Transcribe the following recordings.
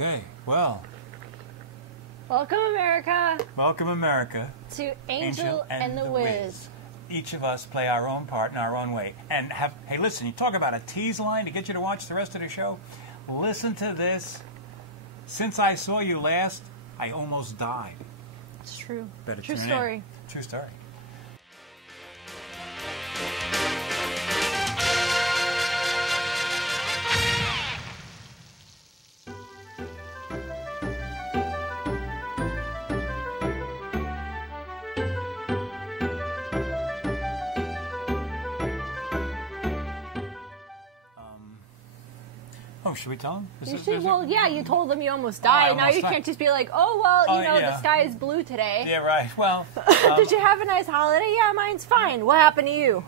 Okay, well, Welcome, America, welcome America. to Angel and the Wiz. Each of us play our own part in our own way. And hey, listen, you talk about a tease line to get you to watch the rest of the show. Listen to this. Since I saw you last, I almost died. It's true. Better True tune in. story. True story. Oh, should we tell them? You told them you almost died. Now you can't just be like, the sky is blue today. Yeah, right. Well, did you have a nice holiday? Yeah, mine's fine. What happened to you?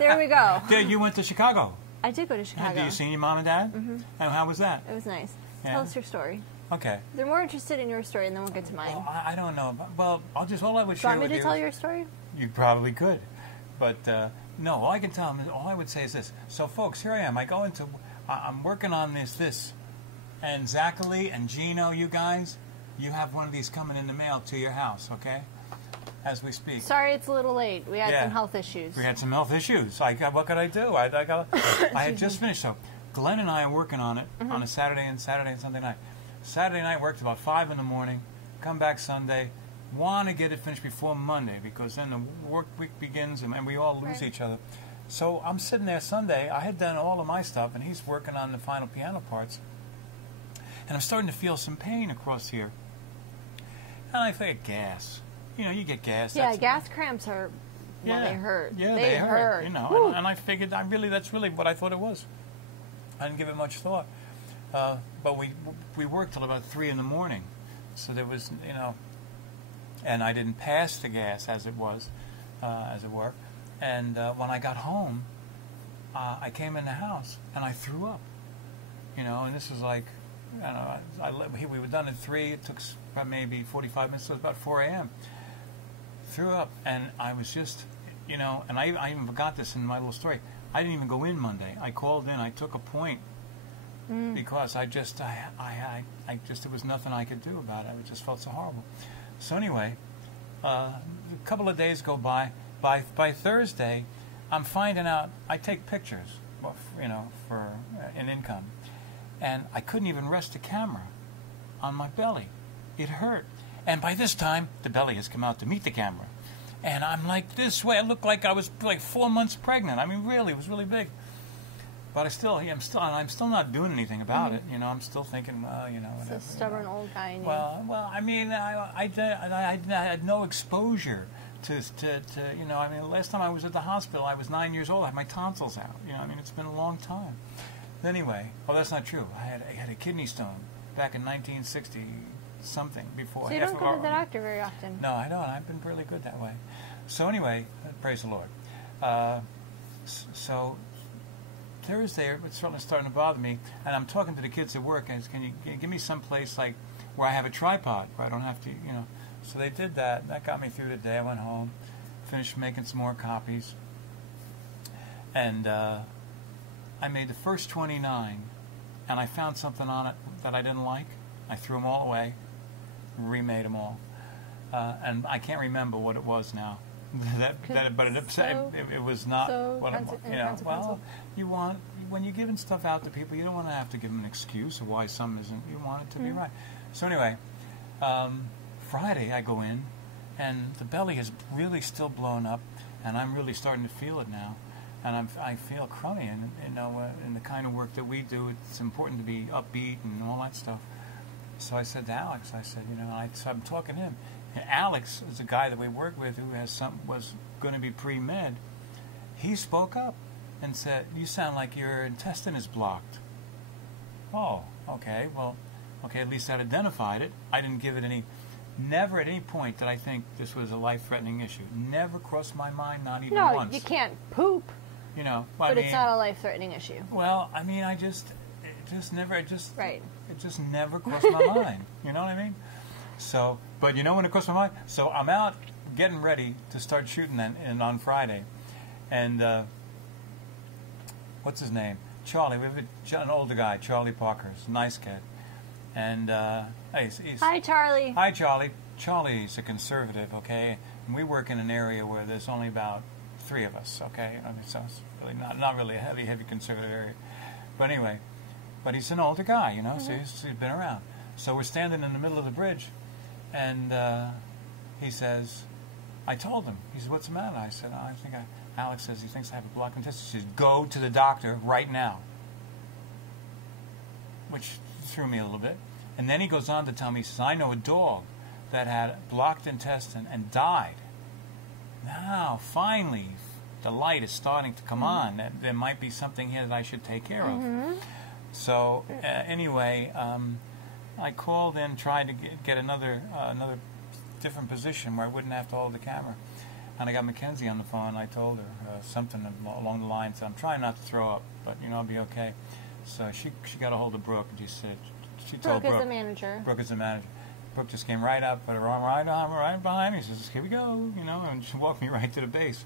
There we go. Yeah, you went to Chicago. I did go to Chicago. Did you see your mom and dad? Mm-hmm. And how was that? It was nice. Yeah. Tell us your story. Okay. They're more interested in your story, and then we'll get to mine. Well, I don't know. Well, all I would Do share you want me with to you tell is- your story? You probably could, but no. All I can tell them, all I would say is this. So, folks, here I am. I'm working on this, and Zachary and Gino, you guys, you have one of these coming in the mail to your house, okay? As we speak. Sorry, it's a little late. We had some health issues. We had some health issues. What could I do? I had just finished. So, Glenn and I are working on it on a Saturday and Sunday night. Saturday night worked about 5 in the morning. Come back Sunday. Want to get it finished before Monday because then the work week begins and we all lose each other. So I'm sitting there Sunday. I had done all of my stuff and he's working on the final piano parts. And I'm starting to feel some pain across here. And I figured gas. You know, you get gas. Yeah, gas cramps are, they hurt. Yeah, they hurt. You know, and I figured that's really what I thought it was. I didn't give it much thought. But we worked till about 3 in the morning. So there was, and I didn't pass the gas as it were. And when I got home, I came in the house and I threw up. And this was like, we were done at 3. It took maybe 45 minutes. So it was about 4 a.m. Threw up, and I was just, and I even forgot this in my little story. I didn't even go in Monday. I called in. I took a point because I just there was nothing I could do about it. It just felt so horrible. So anyway, a couple of days go by. By Thursday, I'm finding out I take pictures, for an income, and I couldn't even rest the camera on my belly. It hurt, and by this time, the belly has come out to meet the camera, and I'm like this way. I looked like I was like 4 months pregnant. I mean, really, it was really big. But I'm still not doing anything about it. I'm still thinking, whatever. It's a stubborn old guy in you. Well, I mean, I had no exposure to last time I was at the hospital, I was 9 years old. I had my tonsils out. It's been a long time. Anyway, that's not true. I had a kidney stone back in 1960 something before. So you don't go to the doctor very often. No, I don't. I've been really good that way. So anyway, praise the Lord. So Thursday, it's certainly starting to bother me, and I'm talking to the kids at work, and can you give me some place like where I have a tripod, where I don't have to, So they did that. That got me through the day. I went home, finished making some more copies, and I made the first 29, and I found something on it that I didn't like. I threw them all away, remade them all, and I can't remember what it was now. It was not what it was. Well, when you're giving stuff out to people, you don't want to have to give them an excuse of why some isn't. You want it to be right. So anyway, Friday I go in, and the belly is really still blown up, and I'm really starting to feel it now, and I feel crummy. And in the kind of work that we do, it's important to be upbeat and all that stuff. So I said to Alex, so I'm talking to him. And Alex is a guy that we work with who was going to be pre-med. He spoke up and said, "You sound like your intestine is blocked." Oh, okay. Well, okay, at least that identified it. I didn't give it never at any point did I think this was a life-threatening issue. Never crossed my mind, not even once. No, you can't poop. But it's not a life-threatening issue. Well, I mean, it just never crossed my mind. You know what I mean? So, but when it crossed my mind? So I'm out getting ready to start shooting on Friday. And what's his name? Charlie. We have an older guy, Charlie Parker. He's a nice kid. And he's hi, Charlie. Hi, Charlie. Charlie's a conservative, okay? And we work in an area where there's only about 3 of us, okay? I mean, so it's really not really a heavy conservative area. But anyway, but he's an older guy, you know, so he's been around. So we're standing in the middle of the bridge, and he says, I told him. He said, what's the matter? I said, Alex says he thinks I have a blocked intestine. He says, go to the doctor right now. Which threw me a little bit. And then he goes on to tell me, he says, I know a dog that had blocked intestine and died. Now, finally, the light is starting to come on. That there might be something here that I should take care of. So, anyway, I called in, tried to get another different position where I wouldn't have to hold the camera. And I got Mackenzie on the phone. I told her something along the lines, I'm trying not to throw up, but, you know, I'll be okay. So she got a hold of Brooke, and she told Brooke. Brooke is the manager. Brooke is the manager. Brooke just came right up, put her arm right behind me. She says, here we go, you know, and she walked me right to the base.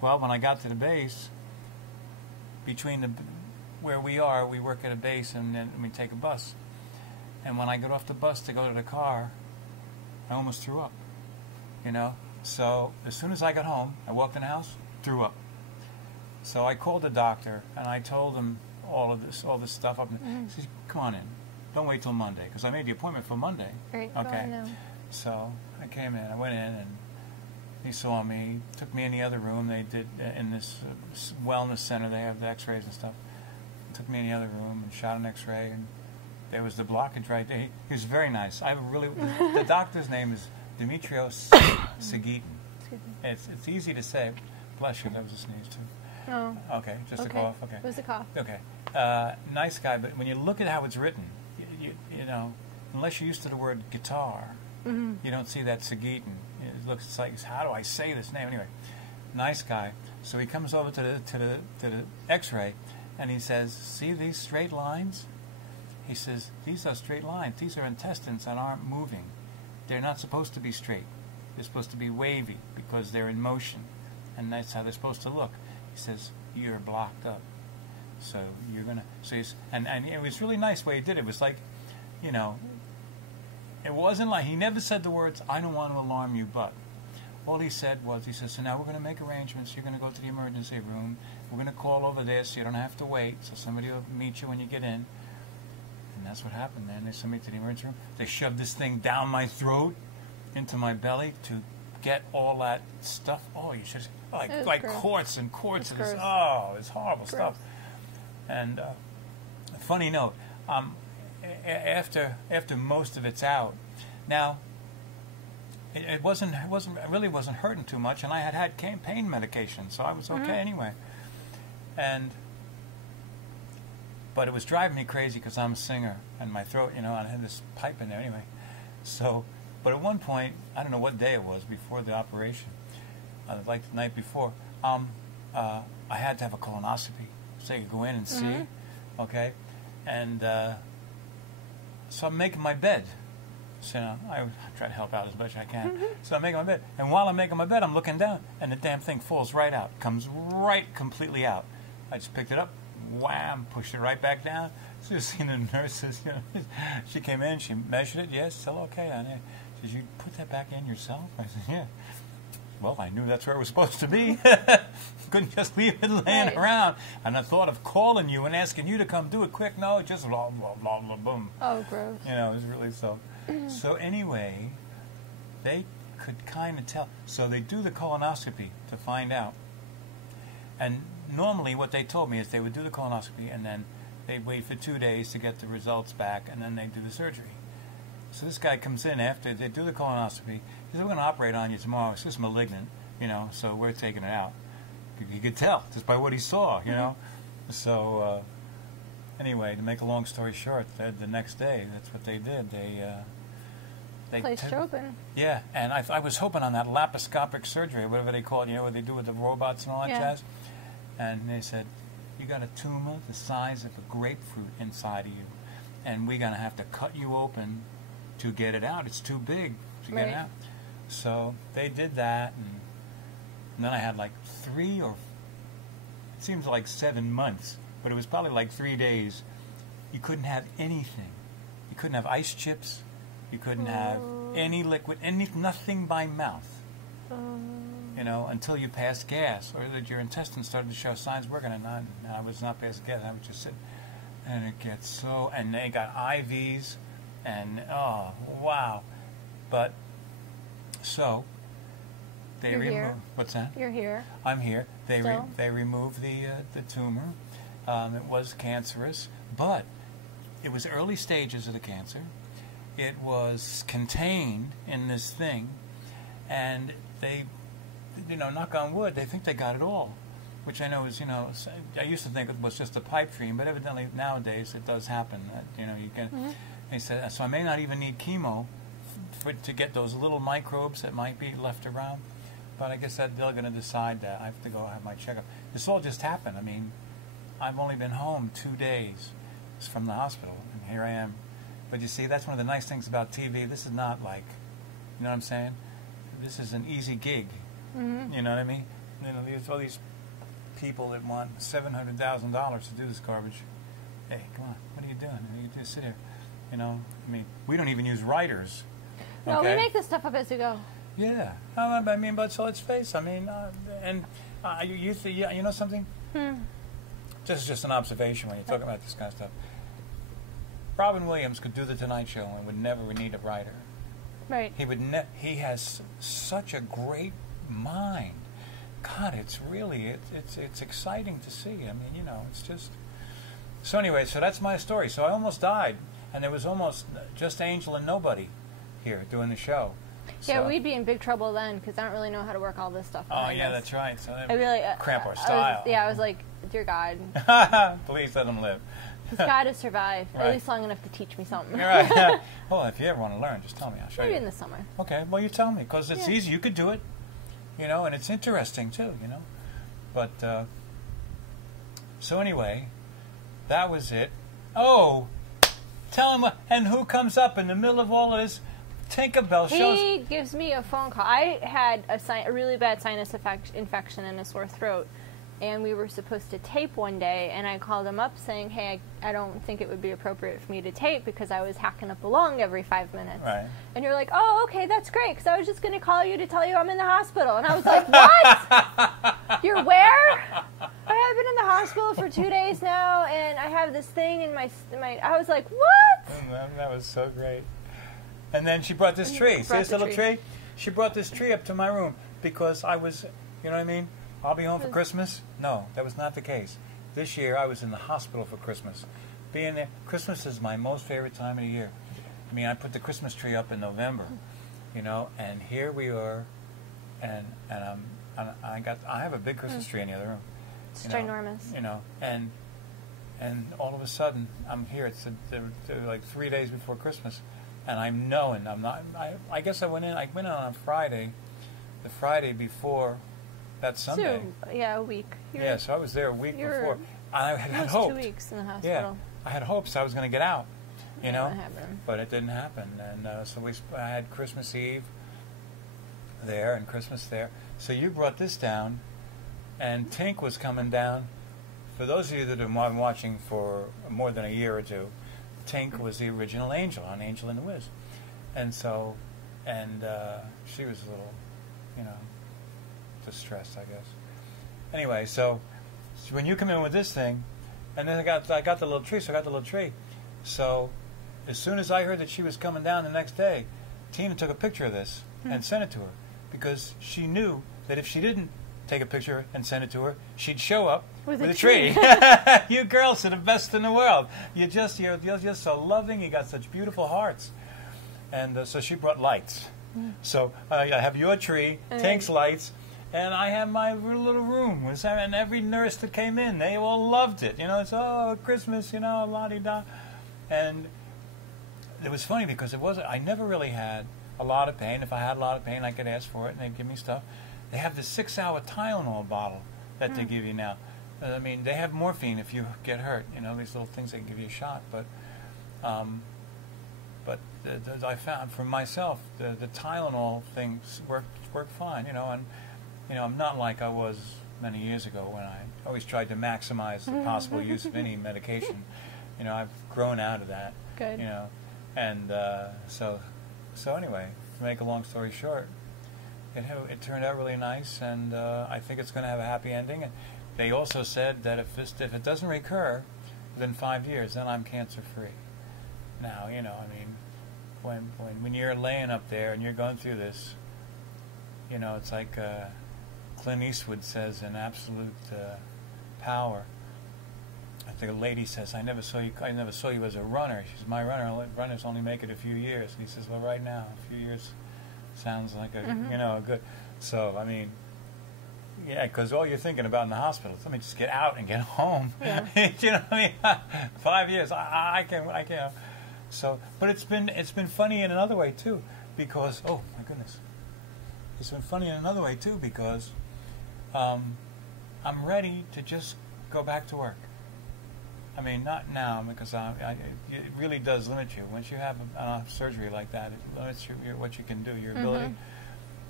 Well, when I got to the base, between where we are, we work at a base, and then we take a bus. And when I got off the bus to go to the car, I almost threw up, you know. So as soon as I got home, I walked in the house, threw up. So I called the doctor, and I told him all this stuff. He said, come on in. Don't wait till Monday, because I made the appointment for Monday. Right. Okay. Oh, So I came in. I went in, and he saw me, took me in the other room. They did, in this wellness center, they have the x-rays and stuff. Took me in the other room and shot an x-ray, and there was the blockage right there. He was very nice. The doctor's name is Dimitrios Sagitin. It's easy to say. Bless you, that was a sneeze too. Oh. Okay, just a cough. Okay. It was a cough. Okay. Nice guy, but when you look at how it's written, you know, unless you're used to the word guitar, you don't see that Sagitin. It looks like, how do I say this name? Anyway, nice guy. So he comes over to the x-ray, and he says, see these straight lines? He says, these are straight lines. These are intestines that aren't moving. They're not supposed to be straight. They're supposed to be wavy because they're in motion, and that's how they're supposed to look. He says, you're blocked up. So you're going to... So he's, and it was really nice the way he did it. It was like, you know, it wasn't like... He never said the words, I don't want to alarm you, but... All he said was, he says, so now we're going to make arrangements. You're going to go to the emergency room. We're going to call over there so you don't have to wait. So somebody will meet you when you get in. And that's what happened, man. They sent me to the emergency room. They shoved this thing down my throat, into my belly, to get all that stuff. Oh, you should... Like quarts and quarts of this. Oh, it's horrible stuff. And a funny note, after most of it's out, now it really wasn't hurting too much, and I had pain medication, so I was okay anyway. But it was driving me crazy because I'm a singer, and my throat, you know, I had this pipe in there anyway. So, but at one point, I don't know what day it was before the operation. Like the night before, I had to have a colonoscopy, so you could go in and see, okay? And so I'm making my bed. So, you know, I try to help out as much as I can. So I'm making my bed. And while I'm making my bed, I'm looking down, and the damn thing falls right out. Comes right completely out. I just picked it up, wham, pushed it right back down. So you've seen the nurses, you know. She came in, she measured it. Yes, still okay, honey. She said, you put that back in yourself? I said, yeah. Well, I knew that's where it was supposed to be. Couldn't just leave it laying around. And I thought of calling you and asking you to come do it quick. No, just blah, blah, blah, blah, boom. Oh, gross. You know, it was really so. So anyway, they could kind of tell. So they do the colonoscopy to find out. And normally what they told me is they would do the colonoscopy and then they'd wait for 2 days to get the results back and then they'd do the surgery. So this guy comes in after they do the colonoscopy. He said, we're going to operate on you tomorrow. It's just malignant, you know, so we're taking it out. You could tell just by what he saw, you know. So anyway, to make a long story short, the next day, that's what they did. They placed you open. Yeah, and I was hoping on that laparoscopic surgery, whatever they call it, you know, what they do with the robots and all that jazz. And they said, you got a tumor the size of a grapefruit inside of you, and we're going to have to cut you open to get it out. It's too big to get it out. So they did that, and then I had like 3 or it seems like 7 months but it was probably like 3 days. You couldn't have anything. You couldn't have ice chips. You couldn't have any liquid, nothing by mouth. You know, until you passed gas, or that your intestines started to show signs working, and I was not past gas. I would just sit, and it gets so. And they got IVs, and oh wow, but so they removed. What's that? You're here. I'm here. They removed the tumor. It was cancerous, but it was early stages of the cancer. It was contained in this thing, and they, you know, knock on wood, they think they got it all, which I know is, you know, I used to think it was just a pipe dream, but evidently nowadays it does happen. You know, you can. They said, so I may not even need chemo to get those little microbes that might be left around, but I guess that they're going to decide that. I have to go have my checkup. This all just happened. I mean, I've only been home 2 days from the hospital, and here I am. But you see, that's one of the nice things about TV. This is not like, you know what I'm saying? This is an easy gig. You know what I mean? You know, there's all these people that want $700,000 to do this garbage. Hey, come on, what are you doing? You just sit here. You know, I mean, we don't even use writers. No, we make this stuff up as we go. Yeah, I mean, but so let's face. I mean, you know something? This is just an observation when you're talking about this kind of stuff. Robin Williams could do the Tonight Show and would never need a writer. Right. He has such a great mind. God, it's really it's exciting to see. I mean, you know, it's just. So anyway, so that's my story. So I almost died, and there was almost just Angel and nobody here doing the show. Yeah, so. We'd be in big trouble then because I don't really know how to work all this stuff. Oh yeah, that's right. So I really cramp our style. I was like, dear God, please let him live. He's got to survive Right. at least long enough to teach me something. Right. Well, if you ever want to learn, just tell me. I'll show Maybe you. in the summer. Okay. Well, you tell me because it's easy. You could do it. You know, and it's interesting too. You know, but so anyway, that was it. Oh, tell him. And who comes up in the middle of all of this? Tinkerbell shows. He gives me a phone call. I had a really bad sinus infection and a sore throat, and we were supposed to tape one day, and I called him up saying, hey, I don't think it would be appropriate for me to tape because I was hacking up a lung every 5 minutes. Right. And you're like, oh, okay, that's great, because I was just going to call you to tell you I'm in the hospital. And I was like, what? You're where? I have been in the hospital for 2 days now, and I have this thing in my I was like, what? That was so great. And then she brought this tree. See this little tree? She brought this tree up to my room because I was, you know what I mean? I'll be home for Christmas? No, that was not the case. This year I was in the hospital for Christmas. Being there, Christmas is my most favorite time of the year. I mean, I put the Christmas tree up in November, you know, and here we are, and I have a big Christmas tree in the other room. It's ginormous. You know, and all of a sudden I'm here. It's like 3 days before Christmas. And I'm knowing I'm not. I guess I went in on Friday, the Friday before that Sunday. A week. So I was there a week before. I had hoped. 2 weeks in the hospital. Yeah, I had hopes I was going to get out. You know, happened. But it didn't happen. And so I had Christmas Eve there and Christmas there. So you brought this down, and Tink was coming down. For those of you that have been watching for more than a year or two. Tink was the original Angel on Angel and the Wiz. And so, she was a little, you know, distressed, I guess. Anyway, so when you come in with this thing, and then I got the little tree, so I got the little tree. So as soon as I heard that she was coming down the next day, Tina took a picture of this and sent it to her because she knew that if she didn't take a picture and send it to her, she'd show up with a tree. You girls are the best in the world. You're just so loving. You got such beautiful hearts. And so she brought lights. So I have your tree, Tink's lights, and I have my little room. And every nurse that came in, they all loved it. You know, it's Christmas, you know, la-di-da. And it was funny because I never really had a lot of pain. If I had a lot of pain, I could ask for it, and they'd give me stuff. They have this 6-hour Tylenol bottle that they give you now. I mean, they have morphine if you get hurt. You know, these little things they can give you a shot. But I found for myself the Tylenol things work fine. You know, and you know I'm not like I was many years ago when I always tried to maximize the possible use of any medication. You know, I've grown out of that. Good. You know, and so anyway, to make a long story short, it turned out really nice, and I think it's going to have a happy ending. And they also said that if it doesn't recur within 5 years, then I'm cancer free. Now, you know, I mean, when you're laying up there and you're going through this, you know, it's like Clint Eastwood says in Absolute Power. I think a lady says, I never saw you as a runner. She says, my runners only make it a few years. And he says, well, right now, a few years sounds like you know, a good. So, I mean, yeah, because all you're thinking about in the hospital is, let me just get out and get home. Yeah. You know what I mean? 5 years, I can. So, but it's been funny in another way too, because oh my goodness, it's been funny in another way too because I'm ready to just go back to work. I mean, not now, because it really does limit you. Once you have surgery like that, it limits what you can do, your ability.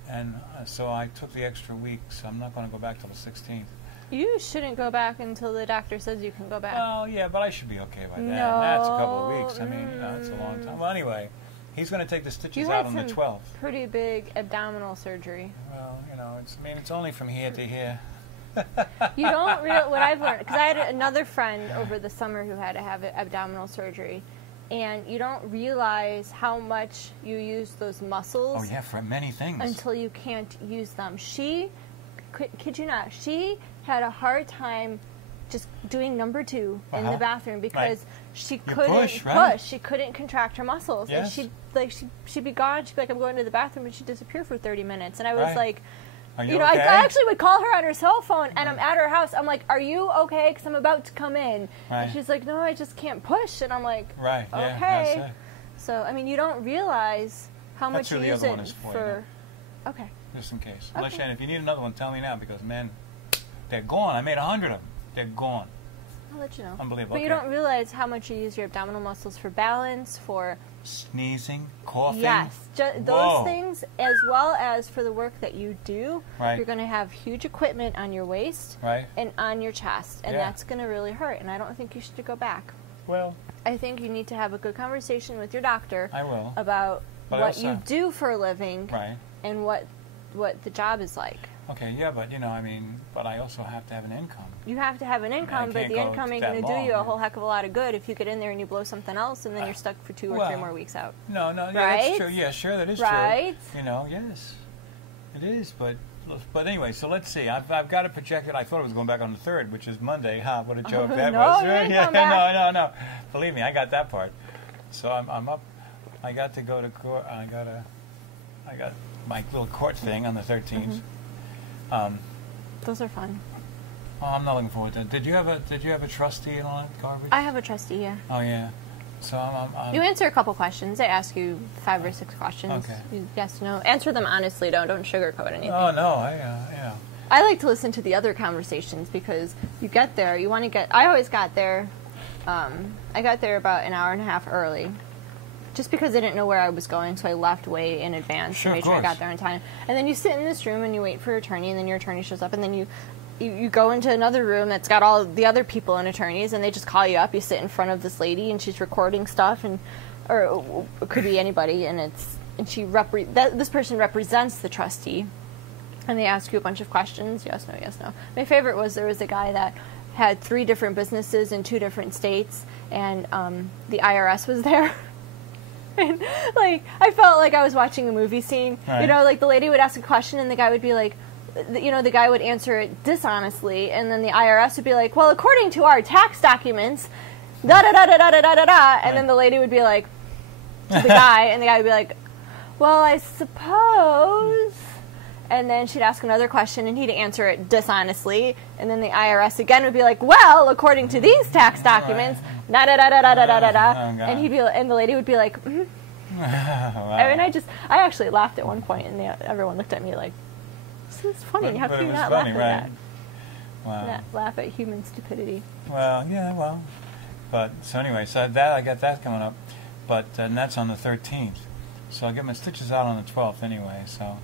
And so I took the extra week, so I'm not going to go back till the 16th. You shouldn't go back until the doctor says you can go back. Well, yeah, but I should be okay by then. No. That's a couple of weeks. I mean, it's a long time. Well, anyway, he's going to take the stitches out on the 12th. Pretty big abdominal surgery. Well, you know, it's only from here to here. You don't what I've learned, because I had another friend over the summer who had to have abdominal surgery, and you don't realize how much you use those muscles. Oh yeah, for many things. Until you can't use them. She, kid you not, she had a hard time just doing number 2 in the bathroom because she couldn't push. She couldn't contract her muscles. Yes. And she'd be gone. She'd be like, I'm going to the bathroom, and she'd disappear for 30 minutes. And I was like, are you know, okay? I actually would call her on her cell phone, and I'm at her house. I'm like, are you okay? Because I'm about to come in. Right. And she's like, no, I just can't push. And I'm like, right, okay. Yeah, that's it. So, I mean, you don't realize how That's much who you the use other it one is for, for. Okay. Just in case. Okay. If you need another one, tell me now, because, man, they're gone. I made 100 of them. They're gone. I'll let you know. Unbelievable. But you don't realize how much you use your abdominal muscles for balance, for sneezing, coughing. Yes, those things, as well as for the work that you do. Right. You're going to have huge equipment on your waist and on your chest, and that's going to really hurt. And I don't think you should go back. Well, I think you need to have a good conversation with your doctor. I will. About what you do for a living, right, and what the job is like. Okay, yeah, but but I also have to have an income. You have to have an income, but the income ain't going to do you a whole heck of a lot of good if you get in there and you blow something else, and then you're stuck for 2 or 3 more weeks out. No, yeah, right? That's true. Yeah, sure, that is true. Right? Yes, it is. But anyway, so let's see. I've got it projected. I thought it was going back on the 3rd, which is Monday. Ha! What a joke that was. You didn't come back. No. Believe me, I got that part. So I'm up. I got to go to court. I got my little court thing on the 13th. Those are fun. Oh, I'm not looking forward to it. Did you have a trustee and all that garbage? I have a trustee, yeah. Oh yeah. So I'm you answer a couple questions. They ask you 5 or 6 questions. Okay. Yes, no. Answer them honestly. Don't sugarcoat anything. Oh no, I like to listen to the other conversations because you get there. You want to get. I always got there. I got there about an hour and a half early, just because I didn't know where I was going, so I left way in advance to make sure I got there in time. And then you sit in this room and you wait for your attorney, and then your attorney shows up, and then you go into another room that's got all the other people and attorneys, and they just call you up. You sit in front of this lady, and she's recording stuff, or it could be anybody, and this person represents the trustee, and they ask you a bunch of questions. Yes, no, yes, no. My favorite was there was a guy that had 3 different businesses in 2 different states, and the IRS was there. And, I felt like I was watching a movie scene. Right. The lady would ask a question, and the guy would be like, the guy would answer it dishonestly, and then the IRS would be like, well, according to our tax documents, da-da-da-da-da-da-da-da, and then the lady would be like, to the guy, and the guy would be like, well, I suppose... And then she'd ask another question, and he'd answer it dishonestly. And then the IRS again would be like, "Well, according to these tax documents, da da da da da da da da." And the lady would be like, "Mm-hmm." Wow. I mean, I actually laughed at one point, and everyone looked at me like, "This is funny. How can you not laugh at that?" Wow. Not laugh at human stupidity. Well, yeah, well, but so anyway, so I got that coming up, but and that's on the 13th. So I'll get my stitches out on the 12th anyway. So.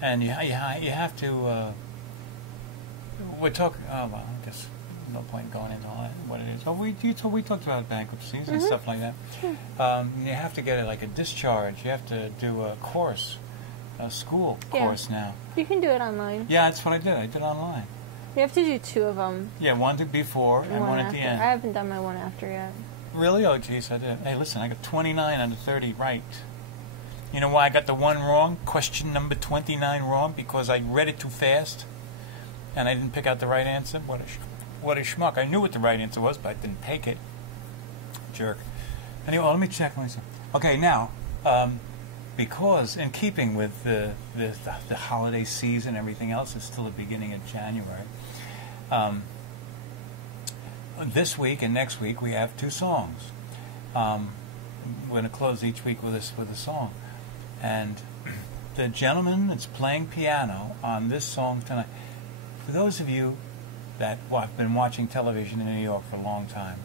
And you have to we're talking. Oh well, I guess no point going into all that, what it is. Oh, we talked about bankruptcies and stuff like that. You have to get like a discharge. You have to do a course, a school course now. You can do it online. Yeah, that's what I did. I did it online. You have to do 2 of them. Yeah, one before and one at the end. I haven't done my one after yet. Really? Oh, geez, I did. Hey, listen, I got 29 out of 30 right. You know why I got the one wrong? Question number 29 wrong? Because I read it too fast, and I didn't pick out the right answer. What a schmuck. I knew what the right answer was, but I didn't take it. Jerk. Anyway, let me check myself. Okay, now, because in keeping with the holiday season and everything else, it's still the beginning of January. This week and next week we have 2 songs. We're going to close each week with a song, and the gentleman that's playing piano on this song tonight. For those of you that have been watching television in New York for a long time,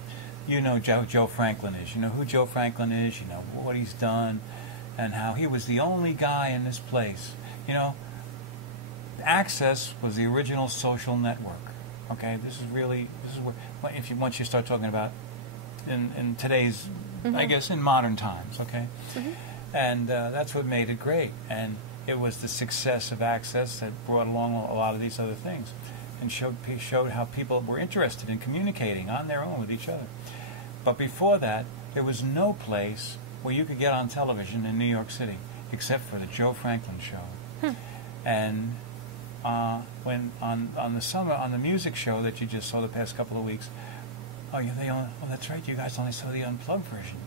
you know Joe Franklin is. You know who Joe Franklin is. You know what he's done, and how he was the only guy in this place. You know, Access was the original social network. Okay, this is where once you start talking about in today's, I guess, in modern times. Okay, and that's what made it great. And it was the success of Access that brought along a lot of these other things, and showed how people were interested in communicating on their own with each other. But before that, there was no place where you could get on television in New York City except for the Joe Franklin Show. And when on the music show that you just saw the past couple of weeks, that's right, you guys only saw the unplugged version.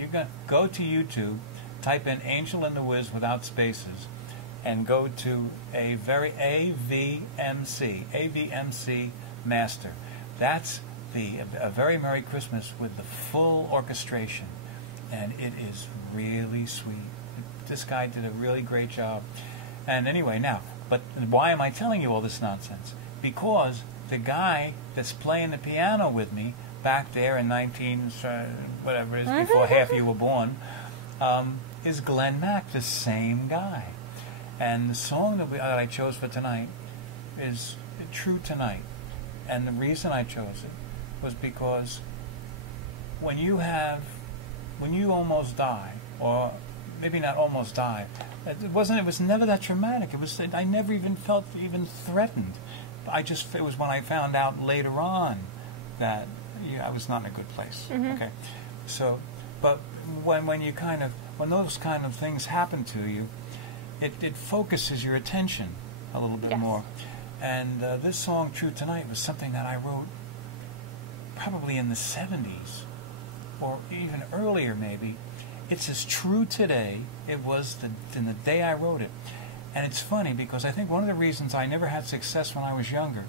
You got go to YouTube, type in Angel and the Wiz without spaces, and go to AVMC Master. That's a Very Merry Christmas with the full orchestration, and it is really sweet. This guy did a really great job. And anyway, now, but why am I telling you all this nonsense? Because the guy that's playing the piano with me back there in whatever it is, before half of you were born, is Glenn Mack, the same guy. And the song that I chose for tonight is True Tonight. And the reason I chose it was because when you almost die, or maybe not almost die, it was never that traumatic. I never even felt threatened. It was when I found out later on that I was not in a good place. Okay, so, but when those kind of things happen to you, it focuses your attention a little bit more. And this song, True Tonight, was something that I wrote probably in the 70s, or even earlier maybe. It's as true today it was in the day I wrote it. And it's funny because I think one of the reasons I never had success when I was younger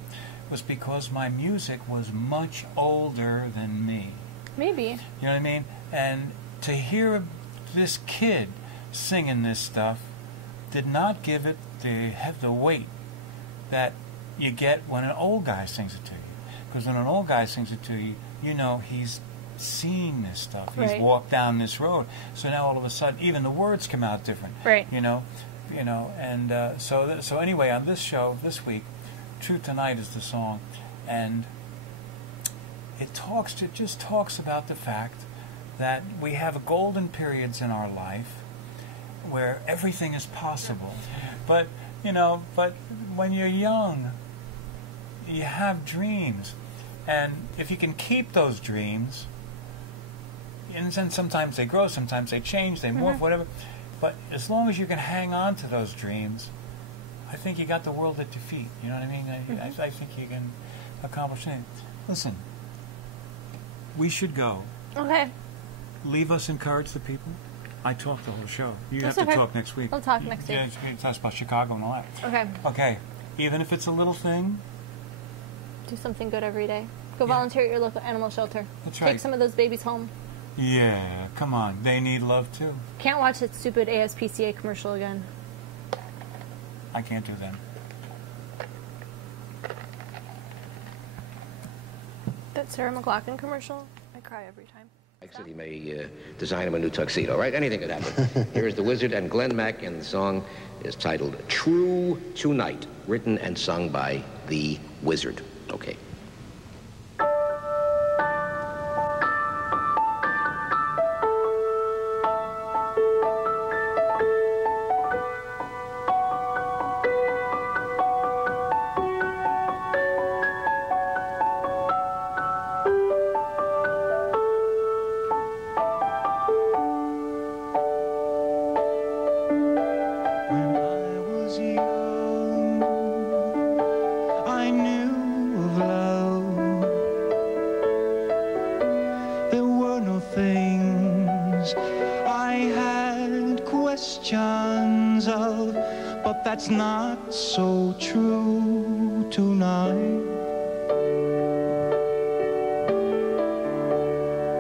was because my music was much older than me. Maybe. You know what I mean? And to hear this kid singing this stuff did not give it the weight that you get when an old guy sings it to you. Because when an old guy sings it to you, you know he's seeing this stuff. He's walked down this road. So now all of a sudden, even the words come out different. Right. You know, and so anyway, on this show this week, True Tonight is the song, and it just talks about the fact that we have golden periods in our life where everything is possible. But when you're young, you have dreams, and if you can keep those dreams, and then sometimes they grow, sometimes they change, they morph, whatever. But as long as you can hang on to those dreams, I think you got the world at your feet. You know what I mean? I think you can accomplish anything. Listen, we should go. Okay. Leave us encourage the people. I talked the whole show. You have to talk next week. We'll talk next week. Yeah, tell us about Chicago and all that. Okay. Okay. Even if it's a little thing. Do something good every day. Go volunteer at your local animal shelter. That's right. Take some of those babies home. Yeah, come on. They need love too. Can't watch that stupid ASPCA commercial again. I can't do that. That Sarah McLachlan commercial? I cry every time. He may design him a new tuxedo, right? Anything could happen. Here's the Wizard and Glenn Mack, and the song is titled True Tonight, written and sung by the Wizard. Okay. But that's not so true tonight.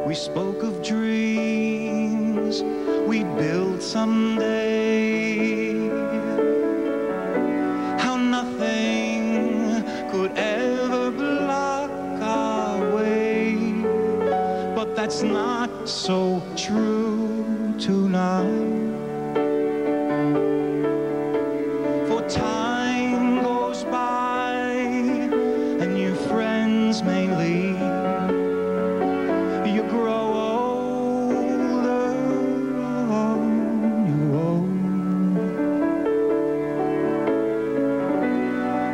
We spoke of dreams we'd build someday, how nothing could ever block our way. But that's not so true tonight. Time goes by and new friends may leave. You grow older on your own,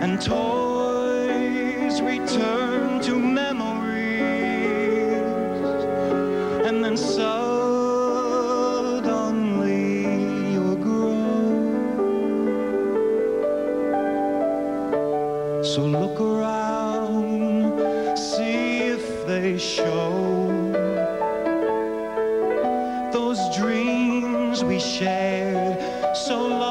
and toys return to memories, and then suddenly you're grown. So look around, see if they show those dreams we shared so long